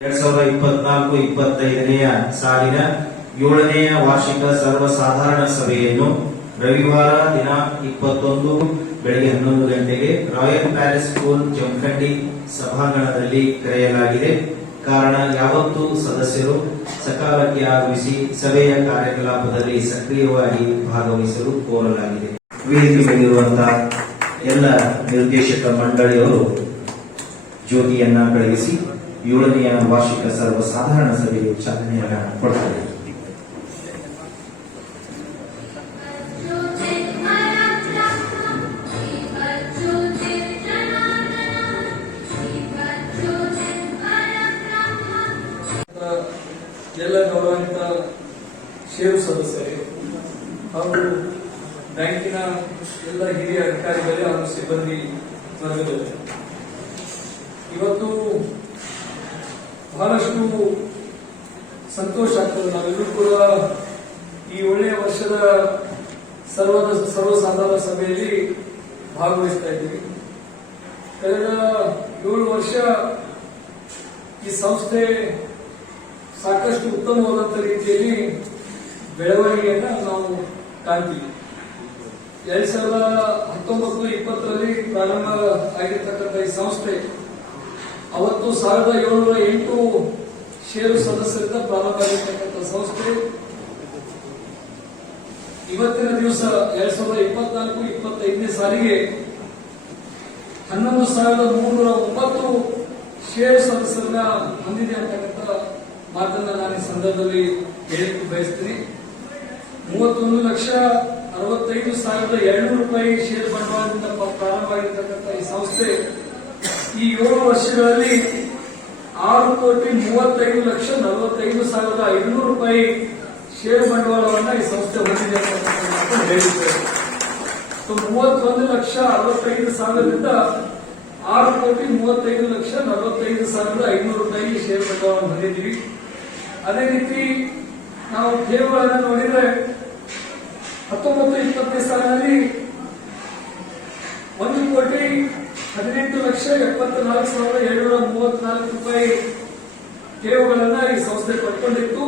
2024-25ನೇ ಸಾಲಿನ 7ನೇ ವಾರ್ಷಿಕ ಸರ್ವಸಾಧಾರಣ ಸಭೆಯನ್ನು ರವಿವಾರ ದಿನ 21 ಬೆಳಗ್ಗೆ 11 ಗಂಟೆಗೆ ರಾಯಲ್ ಪ್ಯಾಲೇಸ್ ಸ್ಕೂಲ್ ಜಮಖಂಡಿ ಸಭಾಂಗಣದಲ್ಲಿ ಕರೆಯಲಾಗಿದೆ. ಕಾರಣ ಯಾವತ್ತೂ ಸದಸ್ಯರು ಸಕಾಲಕ್ಕೆ ಆಗಮಿಸಿ ಸಭೆಯ ಕಾರ್ಯಕಲಾಪದಲ್ಲಿ ಸಕ್ರಿಯವಾಗಿ ಭಾಗವಹಿಸಲು ಕೋರಲಾಗಿದೆ. ವೇದಿಕೆ ಮೇಲಿರುವಂತಹ ಎಲ್ಲ ನಿರ್ದೇಶಕ ಮಂಡಳಿಯವರು ಜ್ಯೋತಿಯನ್ನ ಬೆಳಗಿಸಿ 7ನೇ ವಾರ್ಷಿಕ ಸರ್ವಸಾಧಾರಣ ಸಭೆಗೆ ಚಾಲನೆಯನ್ನು ಕೊಡುತ್ತಾರೆ. ಎಲ್ಲ ಗೌರವಾನ್ವಿತ ಷೇರು ಸದಸ್ಯರೇ ಹಾಗೂ ಬ್ಯಾಂಕಿನ ಎಲ್ಲ ಹಿರಿಯ ಅಧಿಕಾರಿಗಳೇ ಹಾಗೂ ಸಿಬ್ಬಂದಿ ವರ್ಗದವರು, ಇವತ್ತು ಬಹಳಷ್ಟು ಸಂತೋಷ ಆಗ್ತದೆ. ನಾವೆಲ್ಲರೂ ಕೂಡ ಈ ಒಳ್ಳೆಯ ವರ್ಷದ ಸರ್ವಸಾಧಾರಣ ಸಭೆಯಲ್ಲಿ ಭಾಗವಹಿಸ್ತಾ ಇದ್ದೀವಿ. ಕಳೆದ 7 ವರ್ಷ ಈ ಸಂಸ್ಥೆ ಸಾಕಷ್ಟು ಉತ್ತಮವಾದಂತ ರೀತಿಯಲ್ಲಿ ಬೆಳವಣಿಗೆಯನ್ನ ನಾವು ಕಾಣ್ತೀವಿ. 2019-20ರಲ್ಲಿ ಪ್ರಾರಂಭ ಆಗಿರ್ತಕ್ಕಂಥ ಈ ಸಂಸ್ಥೆ ಅವತ್ತು 1708 ಷೇರು ಸದಸ್ಯರಿಂದ ಪ್ರಾರಂಭ ಆಗಿರ್ತಕ್ಕಂಥ ಸಂಸ್ಥೆ ಇವತ್ತಿನ ದಿವಸ 2024-25ನೇ ಸಾಲಿಗೆ 11,309 ಷೇರು ಸದಸ್ಯರನ್ನ ಹೊಂದಿದೆ ಅಂತಕ್ಕಂಥ ಮಾತನ್ನ ನಾನು ಈ ಸಂದರ್ಭದಲ್ಲಿ ಹೇಳಿಕೆ ಬಯಸ್ತೀನಿ. 31,65,200 ರೂಪಾಯಿ ಷೇರು ಬಂಡವಾಳದಿಂದ ಪ್ರಾರಂಭ ಆಗಿರ್ತಕ್ಕಂಥ ಈ ಸಂಸ್ಥೆ ಈ 7 ವರ್ಷಗಳಲ್ಲಿ 6,35,45,500 ರೂಪಾಯಿ ಷೇರು ಬಂಡವಾಳವನ್ನ ಈ ಸಂಸ್ಥೆ ಹೊಂದಿದೆ ಅಂತ ಹೇಳಿದ್ದೇವೆ. 31,65,000ರಿಂದ 6,35,45,500 ರೂಪಾಯಿ ಷೇರು ಬಂಡವಾಳವನ್ನು ಹೊಂದಿದ್ದೀವಿ. ಅದೇ ರೀತಿ ನಾವು ಠೇವುಗಳನ್ನು ನೋಡಿದ್ರೆ 19-20ನೇ ಸಾಲಿನಲ್ಲಿ 1,18,74,734 ರೂಪಾಯಿ ಠೇವುಗಳನ್ನ ಈ ಸಂಸ್ಥೆ ಪಡ್ಕೊಂಡಿತ್ತು.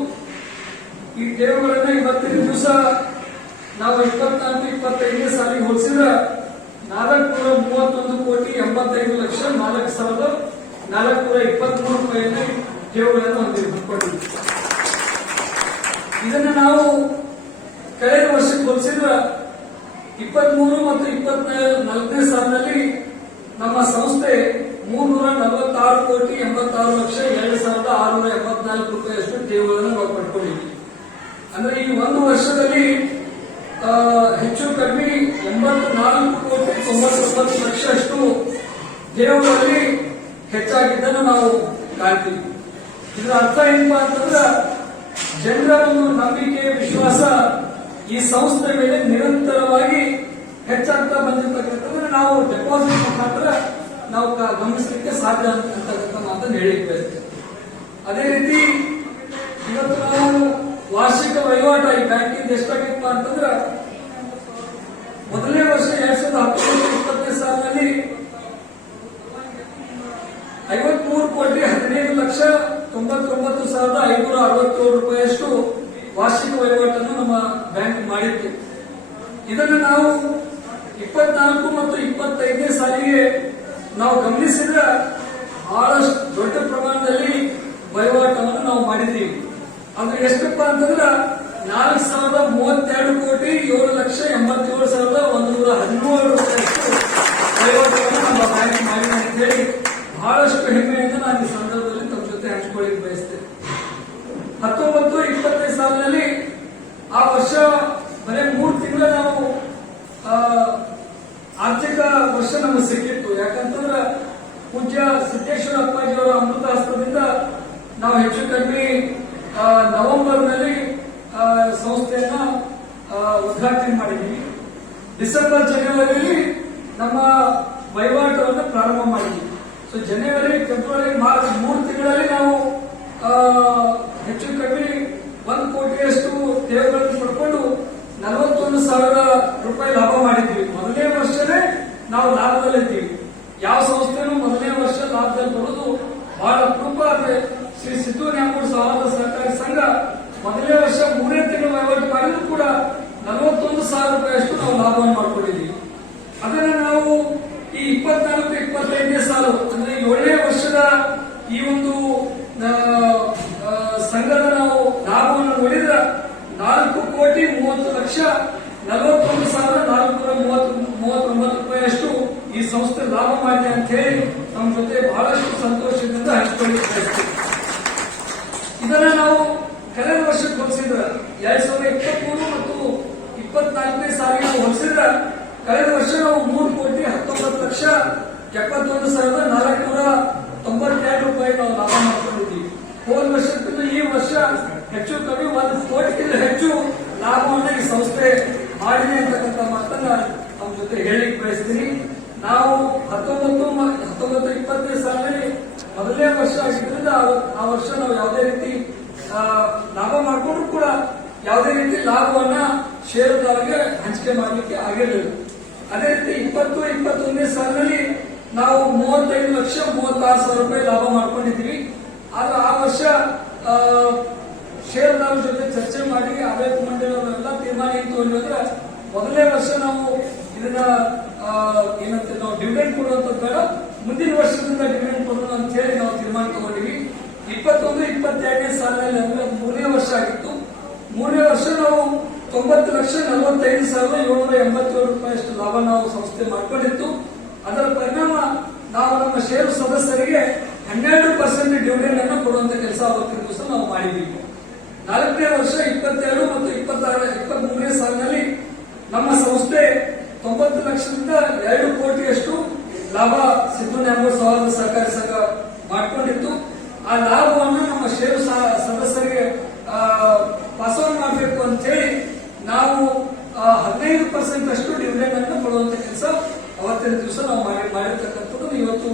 ಈ ಠೇವುಗಳನ್ನ ಇವತ್ತಿನ ದಿವಸ ನಾವು 24-25ನೇ ಸಾಲಿಗೆ ಹೋಲಿಸಿದ್ರೆ 431,85,04,423 ರೂಪಾಯಿಯನ್ನ ಠೇವುಗಳನ್ನು ಹೊಂದಿಕೊಂಡಿದ್ವಿ. ಇದನ್ನ ನಾವು ಕಳೆದ ವರ್ಷಕ್ಕೆ ಹೋಲಿಸಿದ್ರೆ 23 ಮತ್ತು 24ನೇ ಸಾಲಿನಲ್ಲಿ ನಮ್ಮ ಸಂಸ್ಥೆ 346,86,02,684 ರೂಪಾಯಿಯಷ್ಟು ಠೇವುಗಳನ್ನು ನಾವು ಪಡ್ಕೊಂಡಿದ್ವಿ. ಅಂದ್ರೆ ಈ ಒಂದು ವರ್ಷದಲ್ಲಿ ಹೆಚ್ಚು ಕಡಿಮೆ 84,99,00,000 ಅಷ್ಟು ಠೇವುಗಳಲ್ಲಿ ಹೆಚ್ಚಾಗಿದ್ದನ್ನು ನಾವು ಕಾಣ್ತೀವಿ. ಇದರ ಅರ್ಥ ಏನಪ್ಪಾ ಅಂತಂದ್ರೆ ಜನರ ಒಂದು ನಂಬಿಕೆ, ವಿಶ್ವಾಸ ಈ ಸಂಸ್ಥೆ ಮೇಲೆ ನಿರಂತರವಾಗಿ ಹೆಚ್ಚಾಗ್ತಾ ಬಂದಿರ್ತಕ್ಕಂಥದ್ದನ್ನ ನಾವು ಡೆಪಾಸಿಟ್ ಮುಖಾಂತರ ನಾವು ಗಮನಿಸಲಿಕ್ಕೆ ಸಾಧ್ಯ ಅಂತಕ್ಕಂಥ ಮಾತನ್ನು ಹೇಳಿಕ್ ಬಯಸ್ತೇವೆ. ಅದೇ ರೀತಿ ಇವತ್ತು ನಾವು ವಾರ್ಷಿಕ ವಹಿವಾಟ ಈ ಬ್ಯಾಂಕಿಂದ ಎಷ್ಟಾಗಿತ್ತು ಅಂತಂದ್ರೆ ಮೊದಲನೇ ವರ್ಷ 2019-20ನೇ ಸಾಲಿನಲ್ಲಿ 53,15,99,567 ರೂಪಾಯಿಯಷ್ಟು ವಾರ್ಷಿಕ ವಹಿವಾಟನ್ನು ನಮ್ಮ ಬ್ಯಾಂಕ್ ಮಾಡಿತ್ತು. ಇದನ್ನು ನಾವು 24 ಮತ್ತು 25ನೇ ಸಾಲಿಗೆ ನಾವು ಗಮನಿಸಿದ್ರೆ ಬಹಳಷ್ಟು ದೊಡ್ಡ ಪ್ರಮಾಣದಲ್ಲಿ ವಹಿವಾಟವನ್ನು ನಾವು ಮಾಡಿದ್ದೀವಿ. ಅದು ಎಷ್ಟಪ್ಪ ಅಂತಂದ್ರೆ 4,037,787,117 ರೂಪಾಯಿಯಷ್ಟು ವಹಿವಾಟವನ್ನು ನಮ್ಮ ಬ್ಯಾಂಕ್ ಮಾಡಿದೆ ಅಂತ ಹೇಳಿ ಬಹಳಷ್ಟು ಹೆಮ್ಮೆಯಿಂದ ನಾನು ಈ ಸಂದರ್ಭದಲ್ಲಿ ತಮ್ಮ ಜೊತೆ ಹಂಚಿಕೊಳ್ಳಿಕ್ಕೆ ಬಯಸ್ತೇನೆ. 19-20ನೇ ಸಾಲಿನಲ್ಲಿ ಆ ವರ್ಷ ಬರೀ 3 ತಿಂಗಳ ನಾವು ಆರ್ಥಿಕ ವರ್ಷ ನಮಗೆ ಸಿಕ್ಕಿತ್ತು. ಯಾಕಂತಂದ್ರೆ ಪೂಜ್ಯ ಸಿದ್ದೇಶ್ವರ ಅಪ್ಪಾಜಿಯವರ ಅಮೃತ ಹಸ್ತದಿಂದ ನಾವು ಹೆಚ್ಚು ಕಡಿಮೆ ನವೆಂಬರ್ನಲ್ಲಿ ಸಂಸ್ಥೆಯನ್ನ ಉದ್ಘಾಟನೆ ಮಾಡಿದ್ವಿ. ಡಿಸೆಂಬರ್, ಜನವರಿಯಲ್ಲಿ ನಮ್ಮ ವಹಿವಾಟವನ್ನು ಪ್ರಾರಂಭ ಮಾಡಿದ್ವಿ. ಸೊ ಜನವರಿ, ಫೆಬ್ರವರಿ, ಮಾರ್ಚ್ 3 ತಿಂಗಳಲ್ಲಿ ನಾವು ಹೆಚ್ಚು ಕಡಿಮೆ 1 ಕೋಟಿಯಷ್ಟು ಠೇವುಗಳನ್ನು ಪಡ್ಕೊಂಡು 41,000 ರೂಪಾಯಿ ಲಾಭ ಮಾಡಿದ್ವಿ. ಮೊದಲನೇ ವರ್ಷನೇ ನಾವು ಲಾಭದಲ್ಲಿದ್ದೀವಿ. ಯಾವ ಸಂಸ್ಥೆನೂ ಮೊದಲನೇ ವರ್ಷ ಲಾಭದಲ್ಲಿ ಬರೋದು ಬಹಳ ಅಪರೂಪ. ಈ 24-25ನೇ ಸಾಲು ಅಂದ್ರೆ 7ನೇ ವರ್ಷದ ಈ ಒಂದು ಸಂಘದ ನಾವು ಲಾಭವನ್ನು ನೋಡಿದ್ರೆ 4,30,41,439 ರೂಪಾಯಿಯಷ್ಟು ಈ ಸಂಸ್ಥೆ ಲಾಭ ಮಾಡಿದೆ ಅಂತ ಹೇಳಿ ನಮ್ಮ ಜೊತೆ ಬಹಳಷ್ಟು ಸಂತೋಷದಿಂದ ಹಂಚಿಕೊಳ್ಳಿ. ಇದನ್ನ ನಾವು ಕಳೆದ ವರ್ಷಕ್ಕೆ ಹೋಲಿಸಿದ್ರೆ 2023 ಮತ್ತು 24ನೇ ಸಾಲಿಗೆ ನಾವು ಹೋಲಿಸಿದ್ರೆ ಕಳೆದ ವರ್ಷ ನಾವು 3,19,71,492 ರೂಪಾಯಿ ನಾವು ಲಾಭ ಮಾಡ್ಕೊಂಡಿದ್ದೀವಿ. ಹೋದ ವರ್ಷಕ್ಕಿಂತ ಈ ವರ್ಷ ಹೆಚ್ಚು ಕಮ್ಮಿ 1 ಕೋಟಿಗಿಂತ ಹೆಚ್ಚು ಲಾಭವನ್ನು ಈ ಸಂಸ್ಥೆ ಮಾಡಿದೆ ಅಂತಕ್ಕಂಥ ಮಾತನ್ನ ನಮ್ಮ ಜೊತೆ ಹೇಳಿಕ್ ಬಯಸ್ತೀನಿ. ನಾವು 19-20ನೇ ಸಾಲಿನಲ್ಲಿ ಮೊದಲನೇ ವರ್ಷ ಆಗಿದ್ರಿಂದ ಆ ವರ್ಷ ನಾವು ಯಾವುದೇ ರೀತಿ ಲಾಭ ಮಾಡಿಕೊಂಡ್ರು ಕೂಡ ಯಾವುದೇ ರೀತಿ ಲಾಭವನ್ನ ಷೇರುದಾರರಿಗೆ ಹಂಚಿಕೆ ಮಾಡಲಿಕ್ಕೆ ಆಗಿರಲಿಲ್ಲ. ಅದೇ ರೀತಿ 20-21ನೇ ಸಾಲಿನಲ್ಲಿ ನಾವು 35,36,000 ರೂಪಾಯಿ ಲಾಭ ಮಾಡ್ಕೊಂಡಿದ್ದೀವಿ. ಆದ್ರೆ ಆ ವರ್ಷ ಷೇರುದಾರರ ಜೊತೆ ಚರ್ಚೆ ಮಾಡಿ ಆಡಳಿತ ಮಂಡಳಿಯವರೆಲ್ಲ ತೀರ್ಮಾನ ಏನು ತಗೊಂಡ್ರೆ ಮೊದಲನೇ ವರ್ಷ ನಾವು ಇದನ್ನ ಏನಂತ ನಾವು ಡಿವಿಡೆಂಡ್ ಕೊಡುವಂತದ್ದು ಬೇಡ, ಮುಂದಿನ ವರ್ಷದಿಂದ ಡಿವಿಡೆಂಡ್ ಕೊಡೋಣ ಅಂತ ಹೇಳಿ ನಾವು ತೀರ್ಮಾನ ತಗೊಂಡಿವಿ. 21-22ನೇ ಸಾಲಿನಲ್ಲಿ ಅಂದ್ರೆ 3ನೇ ವರ್ಷ ಆಗಿತ್ತು. 3ನೇ ವರ್ಷ ನಾವು 90,45,787 ರೂಪಾಯಿಯಷ್ಟು ಲಾಭ ನಾವು ಸಂಸ್ಥೆ ಮಾಡ್ಕೊಂಡಿತ್ತು. ಅದರ ಪರಿಣಾಮ ನಾವು ನಮ್ಮ ಷೇರು ಸದಸ್ಯರಿಗೆ 12% ಡಿವಿಡೆಂಡ್ ಅನ್ನು ಕೊಡುವಂತ ಕೆಲಸ ಅವತ್ತಿನ ದಿವಸ ನಾವು ಮಾಡಿದ್ದೀವಿ. 4ನೇ ವರ್ಷ 22 ಮತ್ತು 23ನೇ ಸಾಲಿನಲ್ಲಿ ನಮ್ಮ ಸಂಸ್ಥೆ 90 ಲಕ್ಷದಿಂದ 2 ಕೋಟಿಯಷ್ಟು ಲಾಭ ಸಿದ್ದಣ್ಣ ಸಹಕಾರಿ ಸಂಘ ಮಾಡಿಕೊಂಡಿತ್ತು. ಆ ಲಾಭವನ್ನು ನಮ್ಮ ಷೇರು ಸದಸ್ಯರಿಗೆ ಪಾಸ್ ಮಾಡಬೇಕು ಅಂತ ಹೇಳಿ ನಾವು 15% ಅಷ್ಟು ಡಿವಿಡೆಂಡ್ ಅನ್ನು ಕೊಡುವಂತ ಕೆಲಸ ಅವತ್ತಿನ ದಿವಸ ನಾವು ಮಾಡಿರ್ತಕ್ಕಂಥದ್ದು ಇವತ್ತು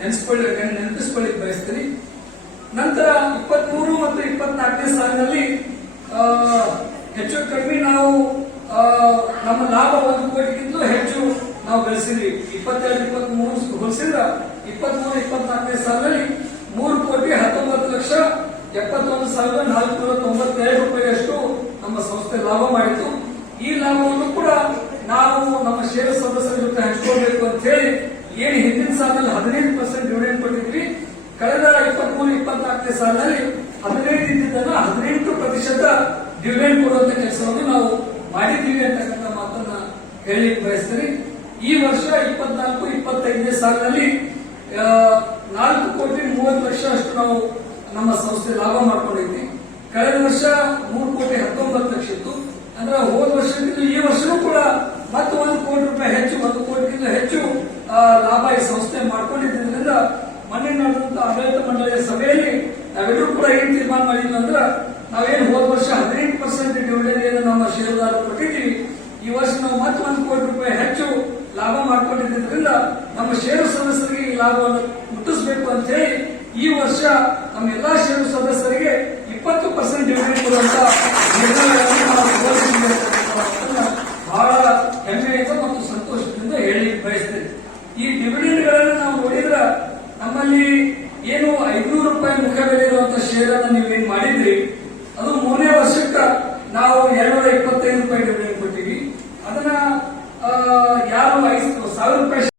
ನೆನಪಿಸ್ಕೊಳ್ಳಿಕ್ ಬಯಸ್ತೀನಿ. ನಂತರ 23 ಮತ್ತು 24ನೇ ಸಾಲಿನಲ್ಲಿ ಹೆಚ್ಚು ಕಡಿಮೆ ನಾವು ನಮ್ಮ ಲಾಭ 1 ಕೋಟಿಗಿಂತ ಹೆಚ್ಚು ನಾವು ಗಳಿಸಿದ್ವಿ. 22-23 ಹೋಲಿಸಿದ್ರೆ 23-24ನೇ ಸಾಲಿನಲ್ಲಿ 3,19,71,492 ರೂಪಾಯಿಯಷ್ಟು ನಮ್ಮ ಸಂಸ್ಥೆ ಲಾಭ ಮಾಡಿತ್ತು. ಈ ಲಾಭವನ್ನು ಕೂಡ ನಾವು ನಮ್ಮ ಷೇರು ಸದಸ್ಯರ ಜೊತೆ ಹಂಚ್ಕೊಳ್ಬೇಕು ಅಂತ ಹೇಳಿ ಏನು ಹಿಂದಿನ ಸಾಲಿನಲ್ಲಿ 15% ಡಿವಿಡೆಂಡ್ ಕೊಟ್ಟಿದ್ವಿ, ಕಳೆದ 23-24ನೇ ಸಾಲಿನಲ್ಲಿ 15 ಇದ್ದಿದ್ದನ್ನ 18% ಡಿವಿಡೆಂಡ್ ಕೊಡುವಂತ ಕೆಲಸವನ್ನು ನಾವು ಮಾಡಿದ್ದೀವಿ ಅಂತಕ್ಕಂಥ ಮಾತನ್ನ ಹೇಳಿ ಬಯಸ್ತೀನಿ. ಈ ವರ್ಷ 24-25ನೇ ಸಾಲಿನಲ್ಲಿ 4,30,00,000 ಅಷ್ಟು ನಾವು ನಮ್ಮ ಸಂಸ್ಥೆ ಲಾಭ ಮಾಡ್ಕೊಂಡಿದ್ವಿ. ಕಳೆದ ವರ್ಷ 3,19,00,000 ಇತ್ತು. ಅಂದ್ರೆ ಹೋದ ವರ್ಷಕ್ಕಿಂತ ಈ ವರ್ಷನೂ ಕೂಡ ಮತ್ತೆ 1 ಕೋಟಿ ರೂಪಾಯಿ ಹೆಚ್ಚು, 1 ಕೋಟಿಗಿಂತ ಹೆಚ್ಚು ಲಾಭ ಈ ಸಂಸ್ಥೆ ಮಾಡ್ಕೊಂಡಿದ್ದರಿಂದ ಮೊನ್ನೆ ನಡೆದಂತ ಆಡಳಿತ ಮಂಡಳಿಯ ಸಭೆಯಲ್ಲಿ ನಾವೆಲ್ಲರೂ ಕೂಡ ಏನ್ ತೀರ್ಮಾನ ಮಾಡಿದ್ವಿ ಅಂದ್ರೆ ನಾವೇನು ಹೋದ ವರ್ಷ 18% ಡಿವಿಡೆಂಡ್ ಏನು ನಮ್ಮ ಷೇರುದಾರರು ಕೊಟ್ಟಿದ್ದೀವಿ, ಈ ವರ್ಷ ನಾವು ಮತ್ತೆ 1 ಕೋಟಿ ರೂಪಾಯಿ ಹೆಚ್ಚು ಲಾಭ ಮಾಡ್ಕೊಂಡಿದ್ದರಿಂದ ನಮ್ಮ ಷೇರು ಸದಸ್ಯರಿಗೆ ಈ ಲಾಭವನ್ನು ಮುಟ್ಟಿಸಬೇಕು ಅಂತ ಹೇಳಿ ಈ ವರ್ಷ ನಮ್ಮ ಎಲ್ಲಾ ಷೇರು ಸದಸ್ಯರಿಗೆ 20% ಡಿವಿಡೆಂಡ್ ಕೊಡುವಂತ ನಿರ್ಣಯವನ್ನು ನಾವು ಬಹಳ ಹೆಮ್ಮೆಯಿಂದ ಮತ್ತು ಸಂತೋಷದಿಂದ ಹೇಳಿ ಬಯಸ್ತೇವೆ. ಈ ಡಿವಿಡೆಂಡ್ಗಳನ್ನು ನಾವು ನೋಡಿದ್ರೆ ನಮ್ಮಲ್ಲಿ ಏನು 500 ರೂಪಾಯಿ ಮುಖಬೆಲೆ ಇರುವಂತ ಶೇರ್ ಅನ್ನು ನೀವೇನ್ ಮಾಡಿದ್ರಿ ಅದು 3ನೇ ವರ್ಷಕ್ಕೆ ನಾವು 225 ರೂಪಾಯಿ ಡಿವಿಡೆಂಡ್